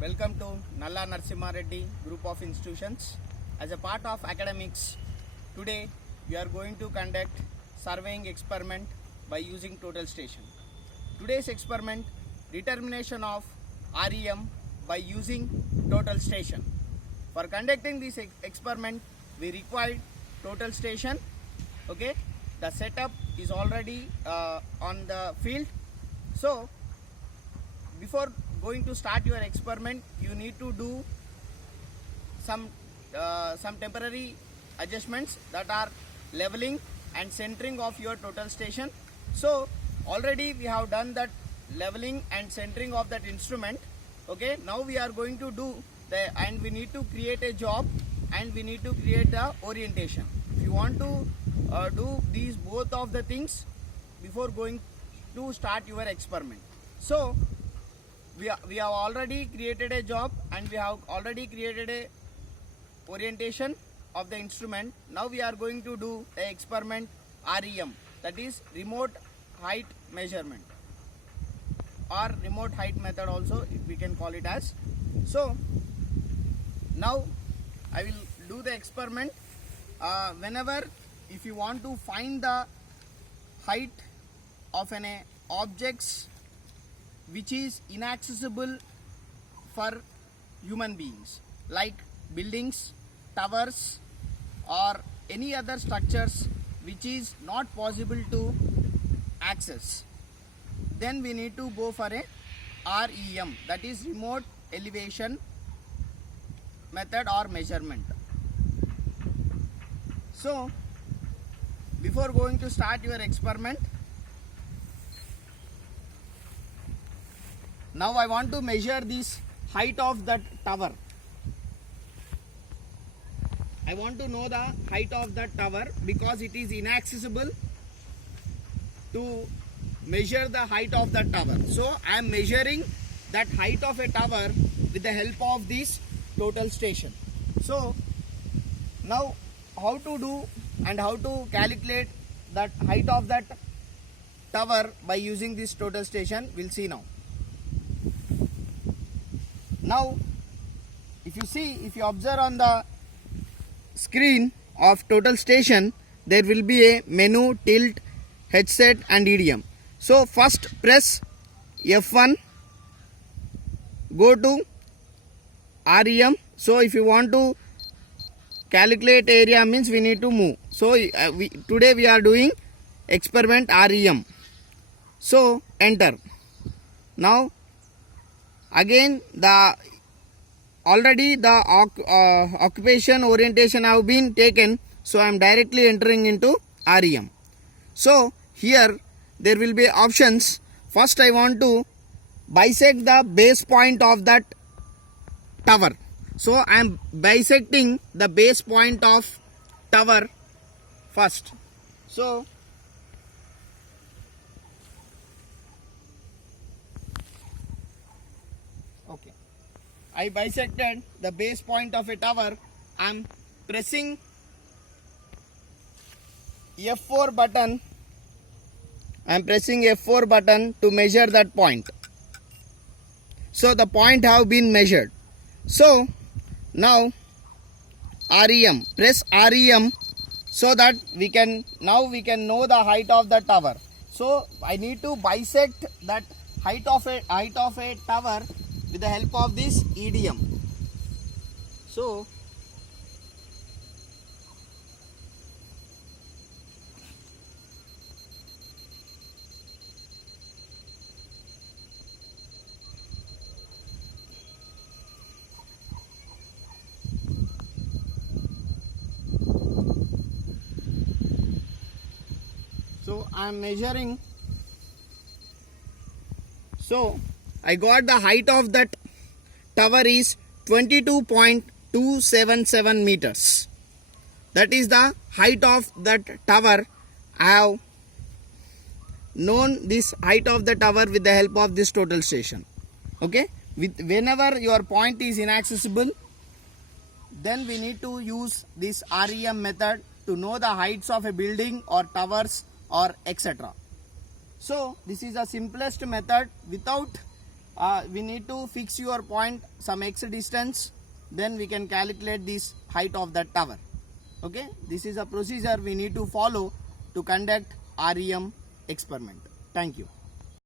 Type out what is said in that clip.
Welcome to Nalla Narasimha Reddy Group of Institutions. As a part of academics, today we are going to conduct surveying experiment by using total station. Today's experiment, determination of REM by using total station. For conducting this experiment, we required total station. Okay, the setup is already on the field. So before going to start your experiment, you need to do some temporary adjustments, that are leveling and centering of your total station. So already we have done that leveling and centering of that instrument. Okay, now we are going to do and we need to create a job and we need to create the orientation. If you want to do these both of the things before going to start your experiment. So we have already created a job and we have already created a orientation of the instrument. Now we are going to do a experiment REM, that is remote height measurement, or remote height method also we can call it as. So now I will do the experiment. Whenever if you want to find the height of an objects which is inaccessible for human beings, like buildings, towers, or any other structures which is not possible to access, then we need to go for a REM, that is remote elevation method or measurement. So before going to start your experiment, now I want to measure this height of that tower. I want to know the height of that tower because it is inaccessible to measure the height of that tower. So I am measuring that height of a tower with the help of this total station. So now how to do and how to calculate that height of that tower by using this total station, we'll see now. Now if you observe on the screen of total station, there will be a menu, tilt, headset and EDM. So first press F1, go to REM. So if you want to calculate area, means we need to move. So today we are doing experiment REM. So enter. Now again already the occupation orientation have been taken, so I am directly entering into REM. So here there will be options. First I want to bisect the base point of that tower. So I am bisecting the base point of tower first. So okay, I bisected the base point of a tower. I am pressing F4 button. I am pressing F4 button to measure that point. So the point have been measured. So now REM, press REM so that we can know the height of the tower. So I need to bisect that height of a tower with the help of this EDM. So I am measuring. So I got the height of that tower is 22.277 meters. That is the height of that tower. I have known this height of the tower with the help of this total station. Okay, whenever your point is inaccessible, then we need to use this REM method to know the heights of a building or towers or etc. So this is the simplest method without we need to fix your point some x distance, then we can calculate this height of that tower. Okay, this is a procedure we need to follow to conduct REM experiment. Thank you.